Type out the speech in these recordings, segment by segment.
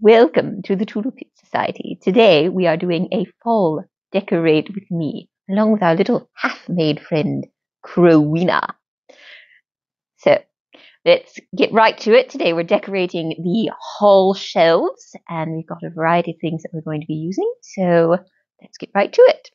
Welcome to the Tulip Society. Today we are doing a fall decorate with me, along with our little half-made friend, Crowena. So let's get right to it. Today we're decorating the hall shelves, and we've got a variety of things that we're going to be using. So let's get right to it.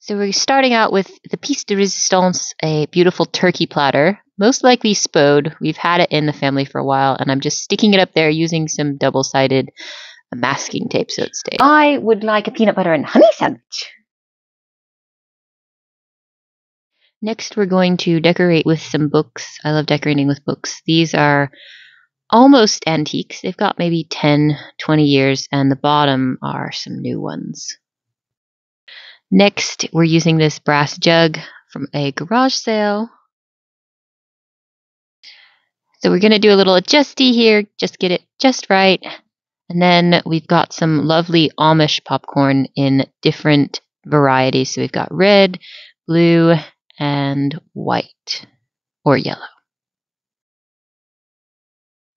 So we're starting out with the piece de resistance, a beautiful turkey platter, most likely spode. We've had it in the family for a while, and I'm just sticking it up there using some double-sided masking tape so it stays. I would like a peanut butter and honey sandwich. Next, we're going to decorate with some books. I love decorating with books. These are almost antiques. They've got maybe 10, 20 years, and the bottom are some new ones. Next, we're using this brass jug from a garage sale. So we're going to do a little adjusty here, just get it just right. And then we've got some lovely Amish popcorn in different varieties. So we've got red, blue, and white or yellow.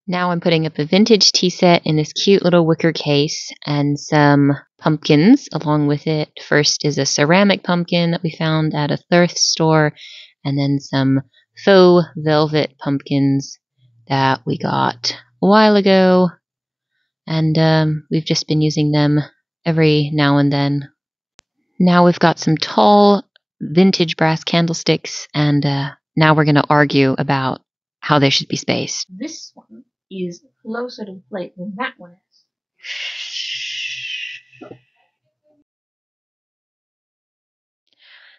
Now I'm putting up a vintage tea set in this cute little wicker case and some pumpkins along with it. First is a ceramic pumpkin that we found at a thrift store, and then some faux velvet pumpkins that we got a while ago. And we've just been using them every now and then. Now we've got some tall vintage brass candlesticks, and now we're going to argue about how they should be spaced. This one is closer to the plate than that one is.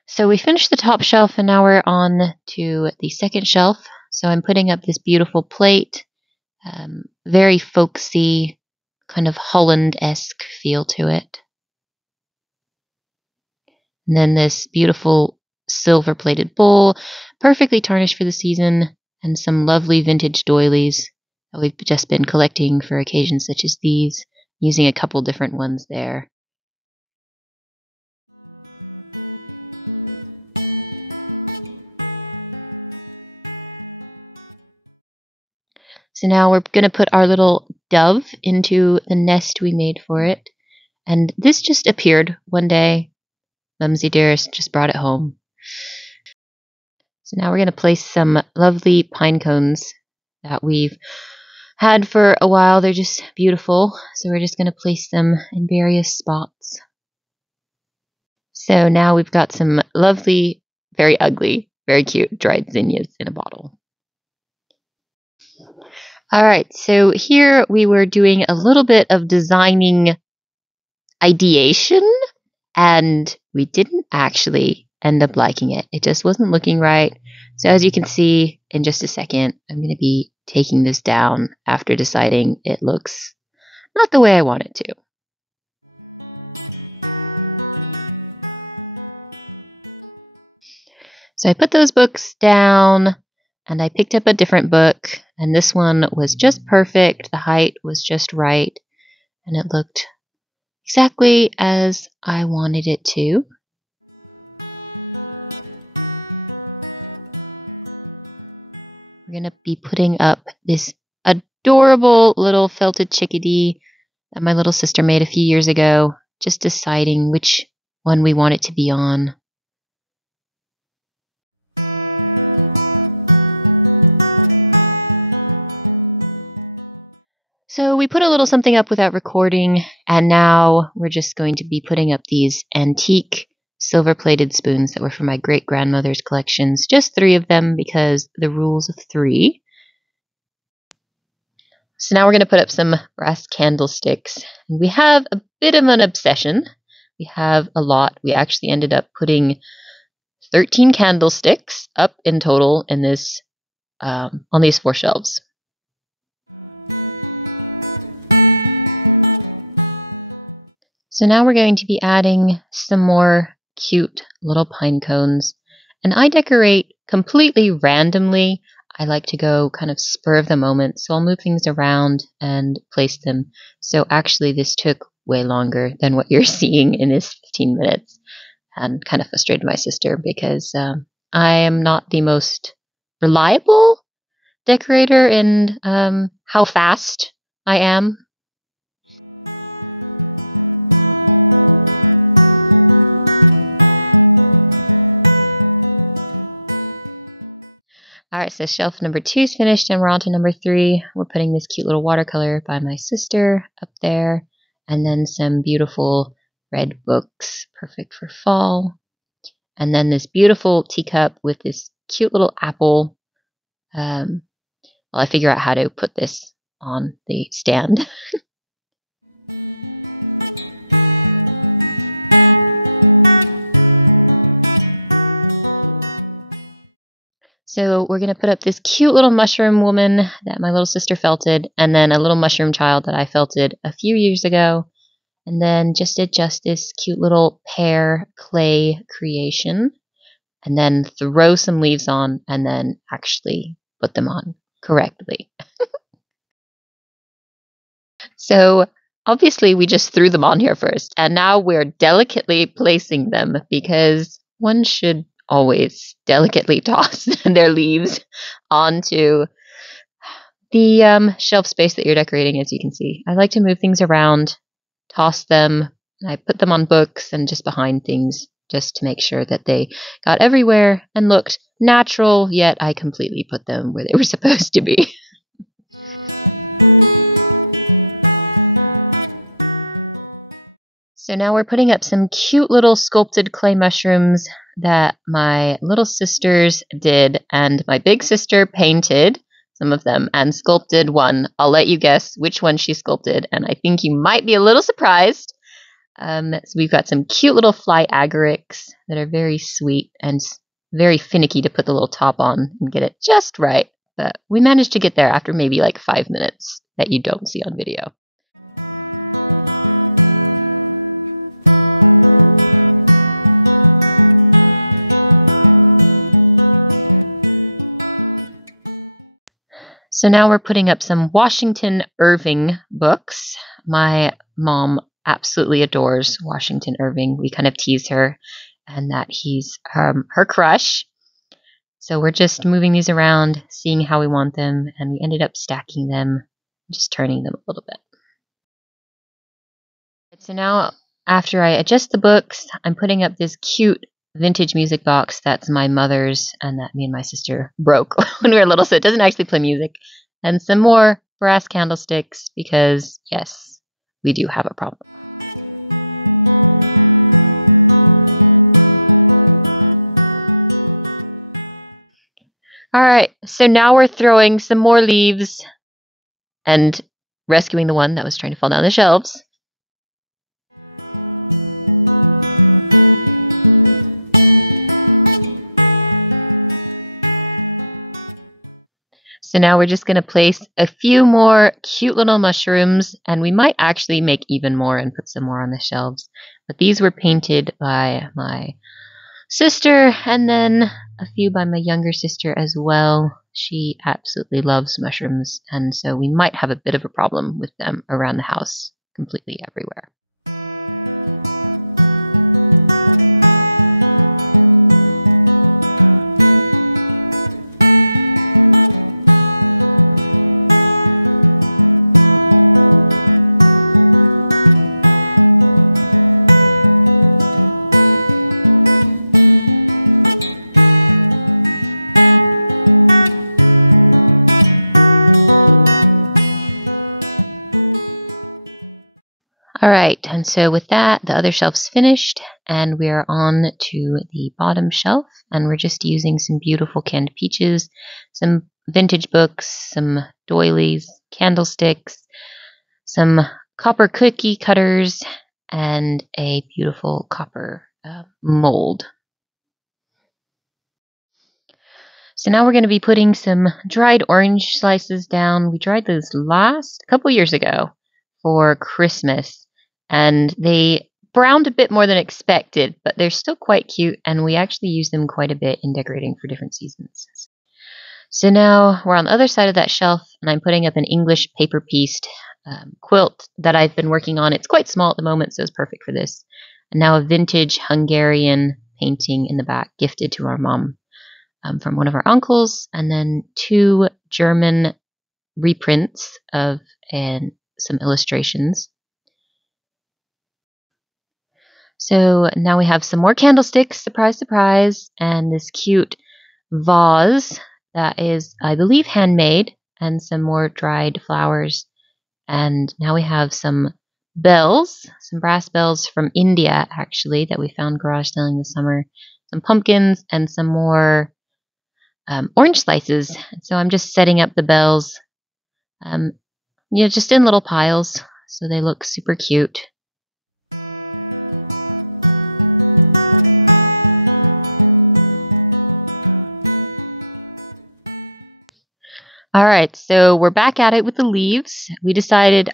So we finished the top shelf, and now we're on to the second shelf. So I'm putting up this beautiful plate, very folksy, kind of Holland-esque feel to it. And then this beautiful silver-plated bowl, perfectly tarnished for the season, and some lovely vintage doilies that we've just been collecting for occasions such as these, using a couple different ones there. So now we're going to put our little dove into the nest we made for it. And this just appeared one day. Mumsy Dearest just brought it home. So now we're going to place some lovely pine cones that we've had for a while. They're just beautiful. So we're just going to place them in various spots. So now we've got some lovely, very ugly, very cute dried zinnias in a bottle. All right, so here we were doing a little bit of designing ideation, and we didn't actually end up liking it. It just wasn't looking right. So as you can see in just a second, I'm going to be taking this down after deciding it looks not the way I want it to. So I put those books down, and I picked up a different book, and this one was just perfect. The height was just right, and it looked exactly as I wanted it to. We're going to be putting up this adorable little felted chickadee that my little sister made a few years ago, just deciding which one we want it to be on. So we put a little something up without recording, and now we're just going to be putting up these antique silver-plated spoons that were from my great-grandmother's collections. Just 3 of them because the rules of 3. So now we're going to put up some brass candlesticks. We have a bit of an obsession. We have a lot. We actually ended up putting 13 candlesticks up in total in this on these 4 shelves. So now we're going to be adding some more cute little pine cones. And I decorate completely randomly. I like to go kind of spur of the moment, so I'll move things around and place them. So actually this took way longer than what you're seeing in this 15 minutes, and kind of frustrated my sister because I am not the most reliable decorator in how fast I am. Alright, so shelf number 2 is finished and we're on to number 3. We're putting this cute little watercolor by my sister up there, and then some beautiful red books, perfect for fall. And then this beautiful teacup with this cute little apple. While I figure out how to put this on the stand. So we're going to put up this cute little mushroom woman that my little sister felted, and then a little mushroom child that I felted a few years ago, and then just adjust this cute little pear clay creation, and then throw some leaves on, and then actually put them on correctly. So obviously we just threw them on here first, and now we're delicately placing them because one should always delicately toss their leaves onto the shelf space that you're decorating. As you can see, I like to move things around, toss them, and I put them on books and just behind things just to make sure that they got everywhere and looked natural, yet I completely put them where they were supposed to be. So now we're putting up some cute little sculpted clay mushrooms that my little sisters did, and my big sister painted some of them and sculpted one. I'll let you guess which one she sculpted, and I think you might be a little surprised. So we've got some cute little fly agarics that are very sweet and very finicky to put the little top on and get it just right. But we managed to get there after maybe like 5 minutes that you don't see on video. So now we're putting up some Washington Irving books. My mom absolutely adores Washington Irving. We kind of tease her and that he's her crush. So we're just moving these around, seeing how we want them, and we ended up stacking them, just turning them a little bit. So now, after I adjust the books, I'm putting up this cute vintage music box that's my mother's and that me and my sister broke when we were little, so it doesn't actually play music. And some more brass candlesticks because, yes, we do have a problem. All right, so now we're throwing some more leaves and rescuing the one that was trying to fall down the shelves. So now we're just going to place a few more cute little mushrooms, and we might actually make even more and put some more on the shelves. But these were painted by my sister, and then a few by my younger sister as well. She absolutely loves mushrooms, and so we might have a bit of a problem with them around the house, completely everywhere. All right, and so with that, the other shelf's finished, and we're on to the bottom shelf, and we're just using some beautiful canned peaches, some vintage books, some doilies, candlesticks, some copper cookie cutters, and a beautiful copper mold. So now we're going to be putting some dried orange slices down. We dried those a couple years ago for Christmas, and they browned a bit more than expected, but they're still quite cute, and we actually use them quite a bit in decorating for different seasons. So now we're on the other side of that shelf, and I'm putting up an English paper-pieced quilt that I've been working on. It's quite small at the moment, so it's perfect for this. And now a vintage Hungarian painting in the back, gifted to our mom from one of our uncles, and then 2 German reprints of some illustrations. So now we have some more candlesticks, surprise, surprise, and this cute vase that is, I believe, handmade, and some more dried flowers. And now we have some bells, some brass bells from India, actually, that we found garage selling this summer. Some pumpkins and some more orange slices. So I'm just setting up the bells, just in little piles, so they look super cute. All right, so we're back at it with the leaves. I decided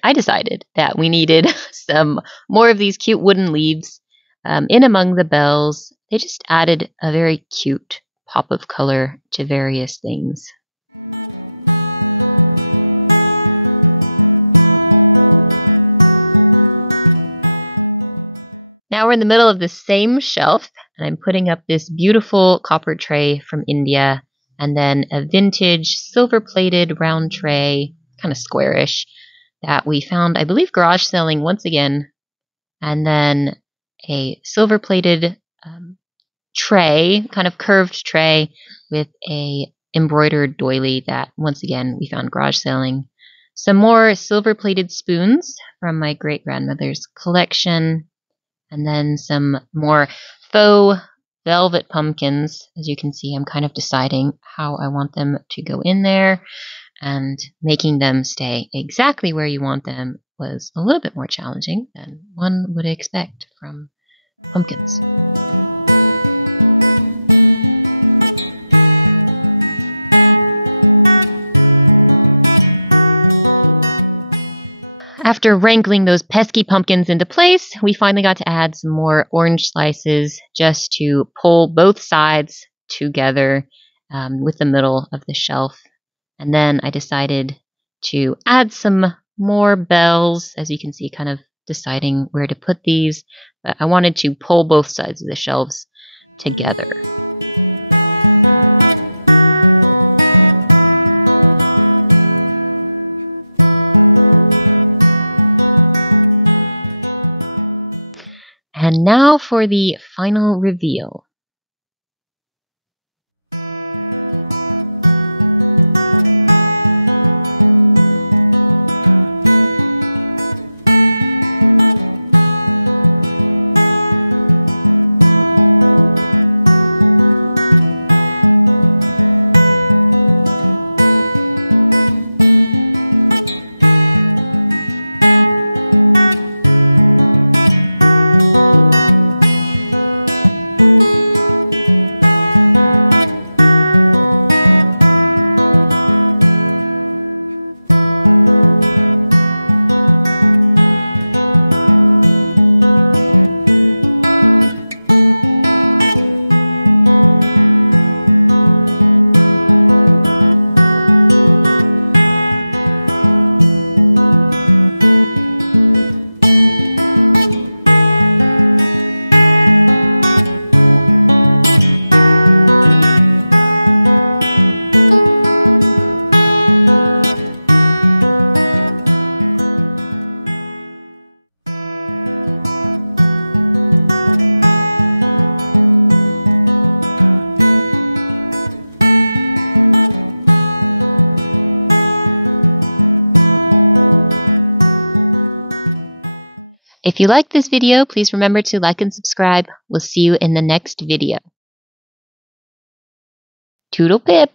that we needed some more of these cute wooden leaves in among the bells. They just added a very cute pop of color to various things. Now we're in the middle of the same shelf, and I'm putting up this beautiful copper tray from India, and then a vintage silver-plated round tray, kind of squarish, that we found, I believe, garage selling once again, and then a silver-plated tray, kind of curved tray, with a embroidered doily that, once again, we found garage selling. Some more silver-plated spoons from my great-grandmother's collection, and then some more faux velvet pumpkins. As you can see, I'm kind of deciding how I want them to go in there, and making them stay exactly where you want them was a little bit more challenging than one would expect from pumpkins. After wrangling those pesky pumpkins into place, we finally got to add some more orange slices just to pull both sides together with the middle of the shelf. And then I decided to add some more bells, as you can see, kind of deciding where to put these. But I wanted to pull both sides of the shelves together. And now for the final reveal. If you like this video, please remember to like and subscribe. We'll see you in the next video. Toodle pip!